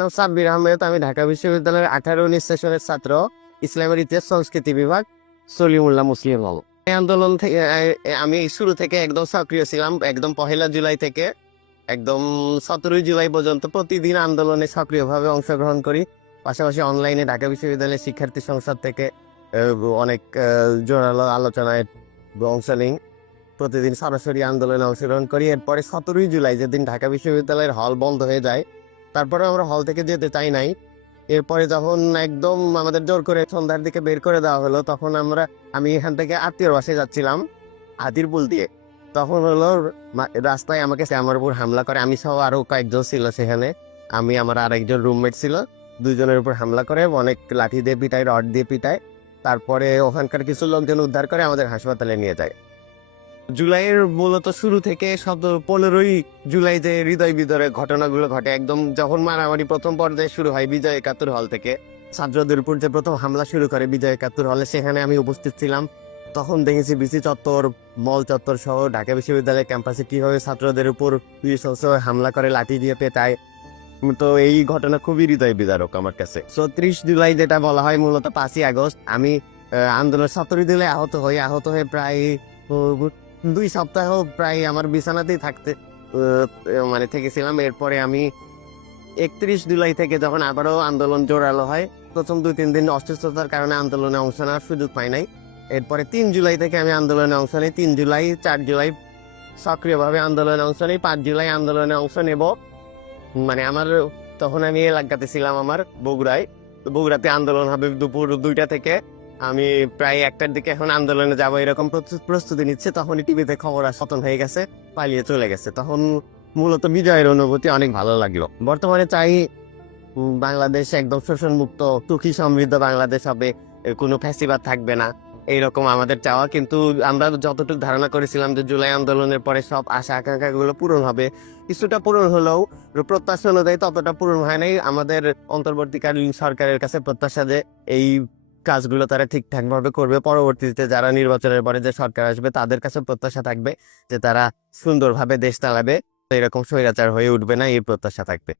নাম সাব্বির আহমেদ, আমি ঢাকা বিশ্ববিদ্যালয়ের আঠারো উনিশ সেশনের ছাত্র, ইসলামের ইতিহাস, সংস্কৃতি বিভাগ, সলিমুল্লাহ মুসলিম হল এই আন্দোলন থেকে আমি শুরু থেকে একদম সক্রিয় ছিলাম, একদম পহেলা জুলাই থেকে, একদম সতেরোই জুলাই পর্যন্ত প্রতিদিন আন্দোলনে সক্রিয়ভাবে অংশগ্রহণ করি। পাশাপাশি অনলাইনে ঢাকা বিশ্ববিদ্যালয়ের শিক্ষার্থী সংসদ থেকে অনেক জোরালো আলোচনায় অংশ নিই। প্রতিদিন সরাসরি আন্দোলনে অংশগ্রহণ করি। এরপরে সতেরোই জুলাই যেদিন ঢাকা বিশ্ববিদ্যালয়ের হল বন্ধ হয়ে যায় তারপরে আমরা হল থেকে যেতে চাই নাই। এরপরে যখন একদম আমাদের জোর করে সন্ধ্যার দিকে বের করে দেওয়া হলো, তখন আমরা, আমি এখান থেকে আত্মীয় বাসায় যাচ্ছিলাম হাতিরপুল দিয়ে। তখন হলো রাস্তায় আমাকে আমার উপর হামলা করে। আমি সহ আরও কয়েকজন ছিল সেখানে। আমি আমার আরেকজন রুমমেট ছিল দুজনের উপর হামলা করে, অনেক লাঠি দিয়ে পিটায়, রড দিয়ে পিটায়। তারপরে ওখানকার কিছু লোকজন উদ্ধার করে আমাদের হাসপাতালে নিয়ে যায়। জুলাইয়ের মূলত শুরু থেকে শত পনেরোই জুলাই যে হৃদয় বিদরে ঘটনাগুলো ঘটে একদম যখন মারামারি প্রথম পর্যায়ে শুরু হয় বিজয় একাত্তর হল থেকে ছাত্রদের উপর যে প্রথম হামলা শুরু করে বিজয় একাত্তর হলে সেখানে আমি উপস্থিত ছিলাম। তখন দেখেছি বিসি চত্বর মল চত্বর সহ ঢাকা বিশ্ববিদ্যালয়ের ক্যাম্পাসে কীভাবে ছাত্রদের উপর পুলিশ হামলা করে লাঠি দিয়ে উম, তো এই ঘটনা খুবই হৃদয় বিদারক আমার কাছে। চৌত্রিশ জুলাই যেটা বলা হয় মূলত পাঁচই আগস্ট আমি আন্দোলন সতেরো দিলে আহত হই আহত হয়ে প্রায় দুই সপ্তাহ প্রায় আমার বিছানাতেই থাকতে। মানে থেকেছিলাম। এরপরে আমি একত্রিশ জুলাই থেকে যখন আবারও আন্দোলন জোরালো হয়, প্রথম দুই, তিন দিন অসুস্থতার কারণে আন্দোলনে অংশ নেওয়ার সুযোগ পাই নাই। এরপরে তিন জুলাই থেকে আমি আন্দোলনে অংশ নিই। তিন জুলাই, চার জুলাই সক্রিয়ভাবে আন্দোলনে অংশ নিই। পাঁচ জুলাই আন্দোলনে অংশ নেব। মানে আমার তখন আমি এলাকাতে ছিলাম আমার বগুড়ায়। বগুড়াতে আন্দোলন হবে দুপুর দুইটা থেকে। আমি প্রায় একটার দিকে এখন আন্দোলনে যাব, এরকম প্রস্তুত- নিচ্ছে, তখনই টিভিতে খবর সতন হয়ে গেছে, পালিয়ে চলে গেছে। তখন মূলত বিজয়ের অনুভূতি অনেক ভালো লাগল। বর্তমানে চাই বাংলাদেশ একদম শোষণ মুক্ত সুখী সমৃদ্ধ বাংলাদেশ হবে কোনো ফ্যাসিবাদ থাকবে না, এইরকম আমাদের চাওয়া। কিন্তু আমরা যতটুকু ধারণা করেছিলাম যে জুলাই আন্দোলনের পরে সব আশা আকাঙ্ক্ষা গুলো পূরণ হবে, কিছুটা পূরণ হলেও প্রত্যাশা অনুযায়ী ততটা পূরণ হয় নাই। আমাদের অন্তর্বর্তীকালীন সরকারের কাছে প্রত্যাশা যে এই কাজগুলো তারা ঠিকঠাকভাবে করবে। পরবর্তীতে যারা নির্বাচনের পরে যে সরকার আসবে, তাদের কাছে প্রত্যাশা থাকবে যে তারা সুন্দরভাবে দেশ চালাবে। এরকম স্বৈরাচার হয়ে উঠবে না, এই প্রত্যাশা থাকবে।